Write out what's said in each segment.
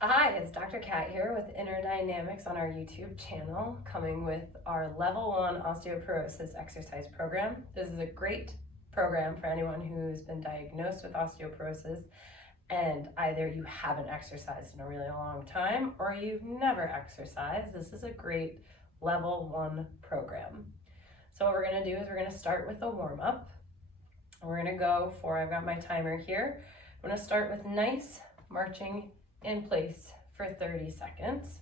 Hi, it's Dr. Kat here with Inner Dynamics on our YouTube channel, coming with our Level 1 Osteoporosis exercise program. This is a great program for anyone who's been diagnosed with osteoporosis and either you haven't exercised in a really long time or you've never exercised. This is a great Level 1 program. So what we're going to do is we're going to start with a warm-up. We're going to go for, I've got my timer here. I'm going to start with nice marching in place for 30 seconds.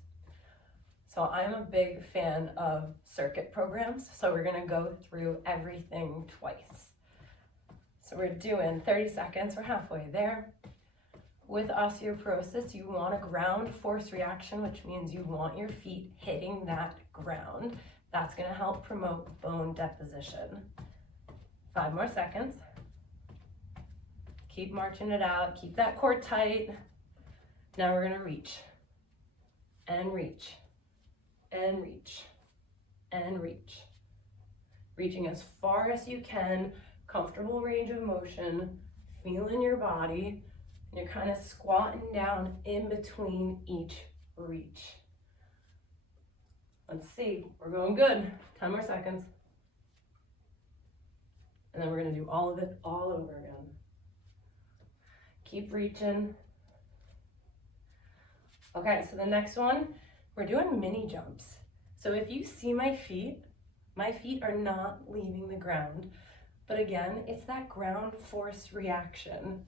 So I'm a big fan of circuit programs, so we're gonna go through everything twice. So we're doing 30 seconds, we're halfway there. With osteoporosis, you want a ground force reaction, which means you want your feet hitting that ground. That's gonna help promote bone deposition. 5 more seconds. Keep marching it out, keep that core tight. Now we're gonna reach, and reach, and reach, and reach. Reaching as far as you can, comfortable range of motion, feeling your body, and you're kind of squatting down in between each reach. Let's see, we're going good. 10 more seconds. And then we're gonna do all of it all over again. Keep reaching. Okay, so the next one, we're doing mini jumps. So if you see my feet are not leaving the ground. But again, it's that ground force reaction.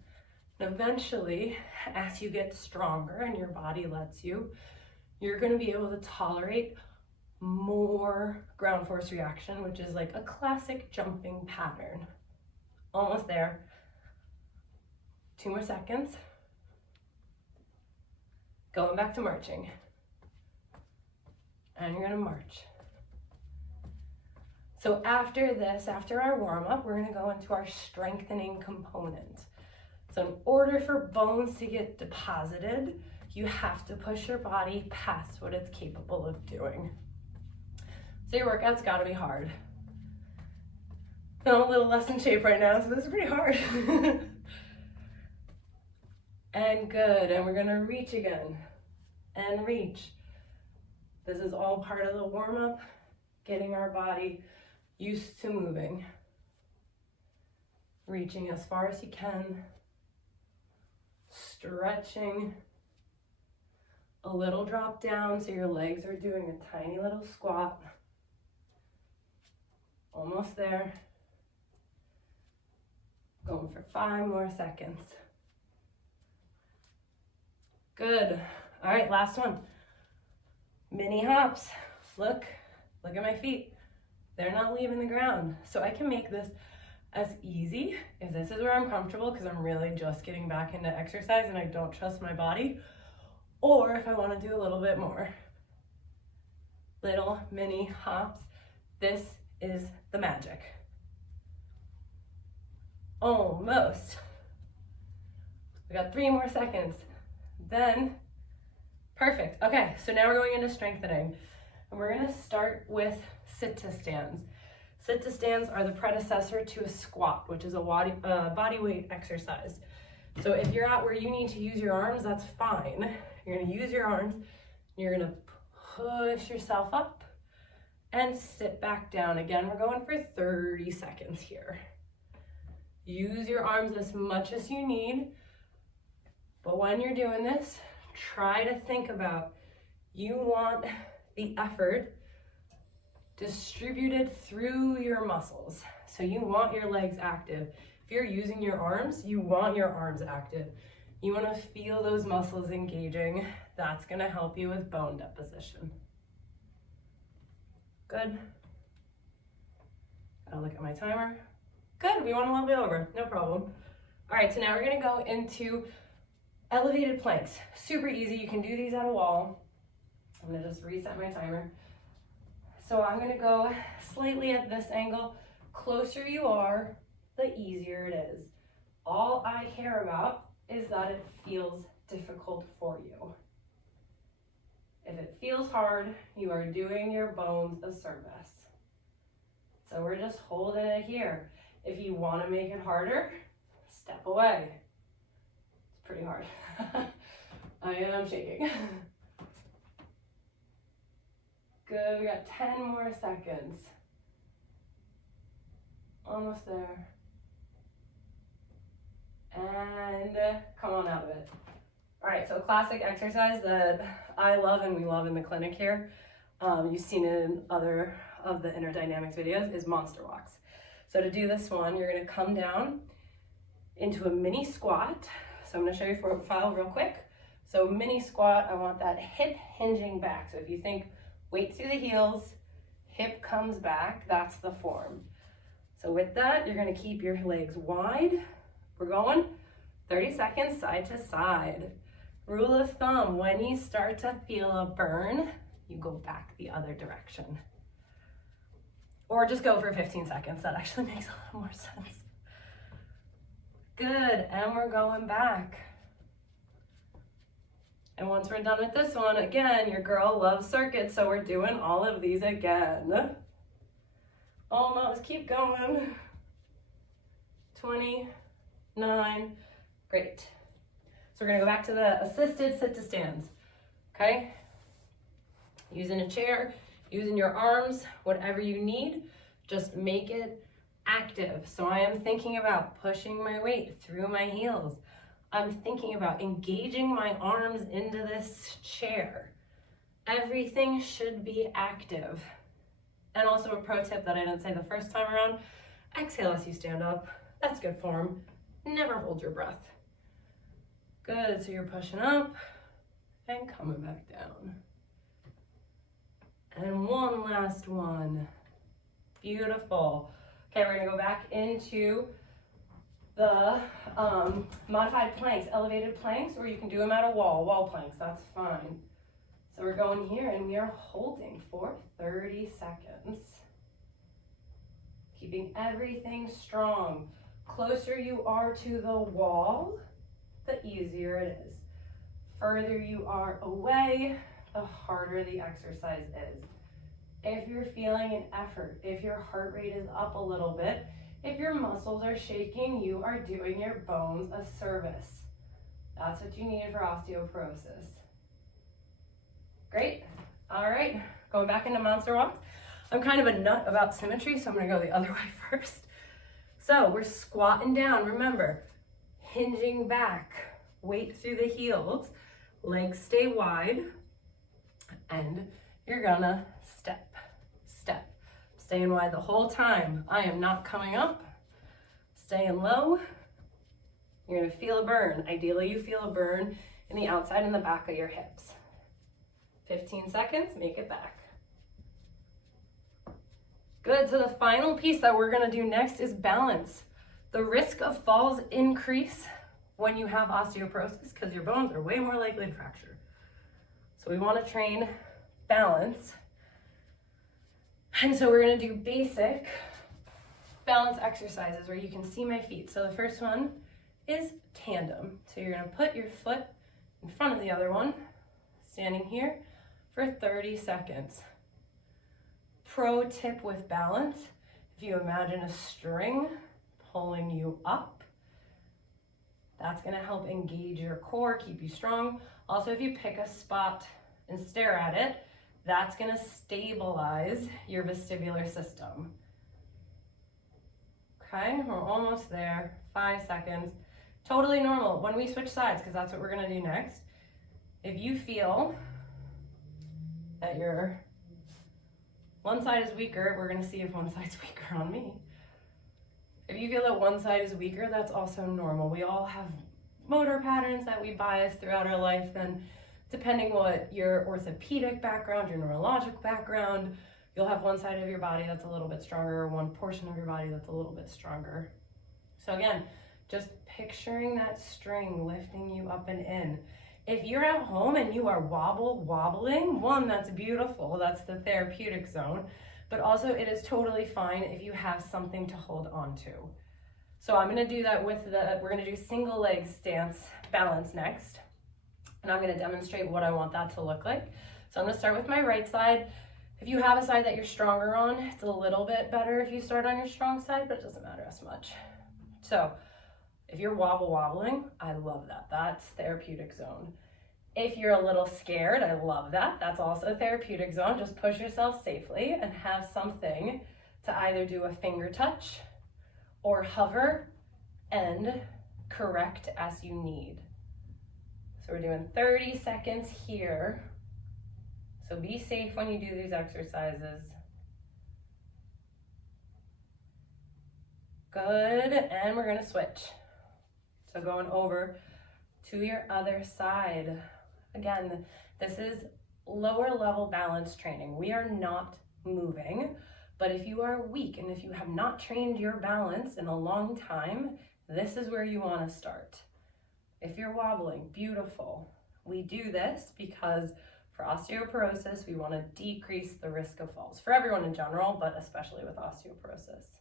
And eventually, as you get stronger and your body lets you, you're gonna be able to tolerate more ground force reaction, which is like a classic jumping pattern. Almost there. 2 more seconds. Going back to marching. And you're gonna march. So after this, after our warm-up, we're gonna go into our strengthening component. So in order for bones to get deposited, you have to push your body past what it's capable of doing. So your workout's gotta be hard. I'm a little less in shape right now, so this is pretty hard. And good, and we're gonna reach again, and reach. This is all part of the warm-up, getting our body used to moving. Reaching as far as you can, stretching, a little drop down so your legs are doing a tiny little squat. Almost there. Going for 5 more seconds. Good. All right, last one. Mini hops. Look at my feet. They're not leaving the ground. So I can make this as easy if this is where I'm comfortable because I'm really just getting back into exercise and I don't trust my body, or if I want to do a little bit more. Little mini hops. This is the magic. Almost. We got 3 more seconds. Then, perfect. Okay, so now we're going into strengthening. And we're gonna start with sit-to stands. Sit-to stands are the predecessor to a squat, which is a body weight exercise. So if you're at where you need to use your arms, that's fine. You're gonna use your arms, and you're gonna push yourself up and sit back down. Again, we're going for 30 seconds here. Use your arms as much as you need. But when you're doing this, try to think about, you want the effort distributed through your muscles. So you want your legs active. If you're using your arms, you want your arms active. You want to feel those muscles engaging. That's going to help you with bone deposition. Good. Gotta look at my timer. Good, we went a little bit over, no problem. All right, so now we're gonna go into elevated planks. Super easy, you can do these at a wall. I'm gonna just reset my timer. So I'm gonna go slightly at this angle. Closer you are, the easier it is. All I care about is that it feels difficult for you. If it feels hard, you are doing your bones a service. So we're just holding it here. If you want to make it harder, step away. It's pretty hard. I am shaking. Good, we got 10 more seconds. Almost there. And come on out of it. All right, so a classic exercise that I love and we love in the clinic here, you've seen it in other of the Inner Dynamics videos, is monster walks. So to do this one, you're gonna come down into a mini squat. So I'm gonna show you profile real quick. So mini squat, I want that hip hinging back. So if you think weight through the heels, hip comes back, that's the form. So with that, you're gonna keep your legs wide. We're going 30 seconds side to side. Rule of thumb, when you start to feel a burn, you go back the other direction. Or just go for 15 seconds. That actually makes a little more sense. Good, and we're going back. And once we're done with this one, again, your girl loves circuits, so we're doing all of these again. Almost, keep going. 29, great. So we're gonna go back to the assisted sit to stands, okay? Using a chair, using your arms, whatever you need, just make it active. So I am thinking about pushing my weight through my heels. I'm thinking about engaging my arms into this chair. Everything should be active. And also a pro tip that I didn't say the first time around, exhale as you stand up. That's good form. Never hold your breath. Good, so you're pushing up and coming back down. And one last one. Beautiful. Okay, we're gonna go back into the modified planks, elevated planks, or you can do them at a wall planks, that's fine. So we're going here and we are holding for 30 seconds. Keeping everything strong. Closer you are to the wall, the easier it is. Further you are away, the harder the exercise is. If you're feeling an effort, if your heart rate is up a little bit, if your muscles are shaking, you are doing your bones a service. That's what you need for osteoporosis. Great. All right, going back into monster walks. I'm kind of a nut about symmetry, so I'm gonna go the other way first. So we're squatting down, remember, hinging back, weight through the heels, legs stay wide, and you're gonna step. Staying wide the whole time. I am not coming up, staying low. You're gonna feel a burn. Ideally, you feel a burn in the outside and the back of your hips. 15 seconds, make it back. Good, so the final piece that we're gonna do next is balance. The risk of falls increase when you have osteoporosis because your bones are way more likely to fracture. So we wanna train balance. And so we're gonna do basic balance exercises where you can see my feet. So the first one is tandem. So you're gonna put your foot in front of the other one, standing here for 30 seconds. Pro tip with balance, if you imagine a string pulling you up, that's gonna help engage your core, keep you strong. Also, if you pick a spot and stare at it, that's gonna stabilize your vestibular system. Okay, we're almost there, 5 seconds. Totally normal when we switch sides, because that's what we're gonna do next. If you feel that your one side is weaker, we're gonna see if one side's weaker on me. If you feel that one side is weaker, that's also normal. We all have motor patterns that we bias throughout our life, then depending what your orthopedic background, your neurologic background, you'll have one side of your body that's a little bit stronger, or one portion of your body that's a little bit stronger. So again, just picturing that string lifting you up and in. If you're at home and you are wobbling, one, that's beautiful, that's the therapeutic zone, but also it is totally fine if you have something to hold on to. So I'm gonna do that with we're gonna do single leg stance balance next. And I'm gonna demonstrate what I want that to look like. So I'm gonna start with my right side. If you have a side that you're stronger on, it's a little bit better if you start on your strong side, but it doesn't matter as much. So if you're wobbling, I love that. That's therapeutic zone. If you're a little scared, I love that. That's also a therapeutic zone. Just push yourself safely and have something to either do a finger touch or hover and correct as you need. So we're doing 30 seconds here. So be safe when you do these exercises. Good, and we're gonna switch. So going over to your other side. Again, this is lower level balance training. We are not moving, but if you are weak and if you have not trained your balance in a long time, this is where you wanna start. If you're wobbling, beautiful. We do this because for osteoporosis, we wanna decrease the risk of falls for everyone in general, but especially with osteoporosis.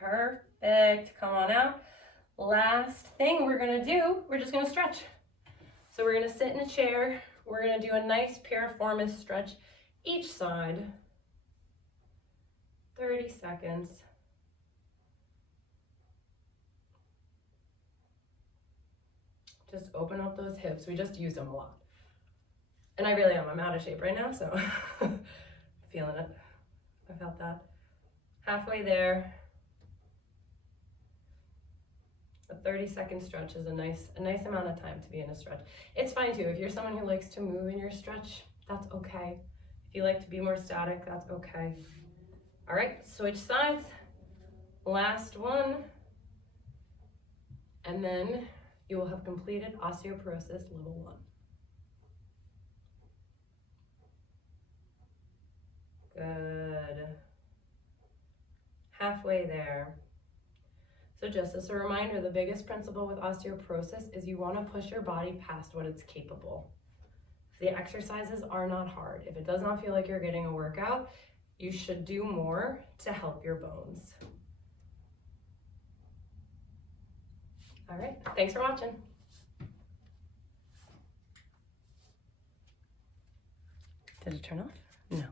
Perfect, come on out. Last thing we're gonna do, we're just gonna stretch. So we're gonna sit in a chair. We're gonna do a nice piriformis stretch each side. 30 seconds. Just open up those hips. We just used them a lot. And I really am, I'm out of shape right now, so feeling it. I felt that. Halfway there. A 30-second stretch is a nice amount of time to be in a stretch. It's fine too, if you're someone who likes to move in your stretch, that's okay. If you like to be more static, that's okay. All right, switch sides. Last one. And then you will have completed osteoporosis level 1. Good. Halfway there. So just as a reminder, the biggest principle with osteoporosis is you want to push your body past what it's capable. If the exercises are not hard, if it does not feel like you're getting a workout, you should do more to help your bones. All right, thanks for watching. Did it turn off? No.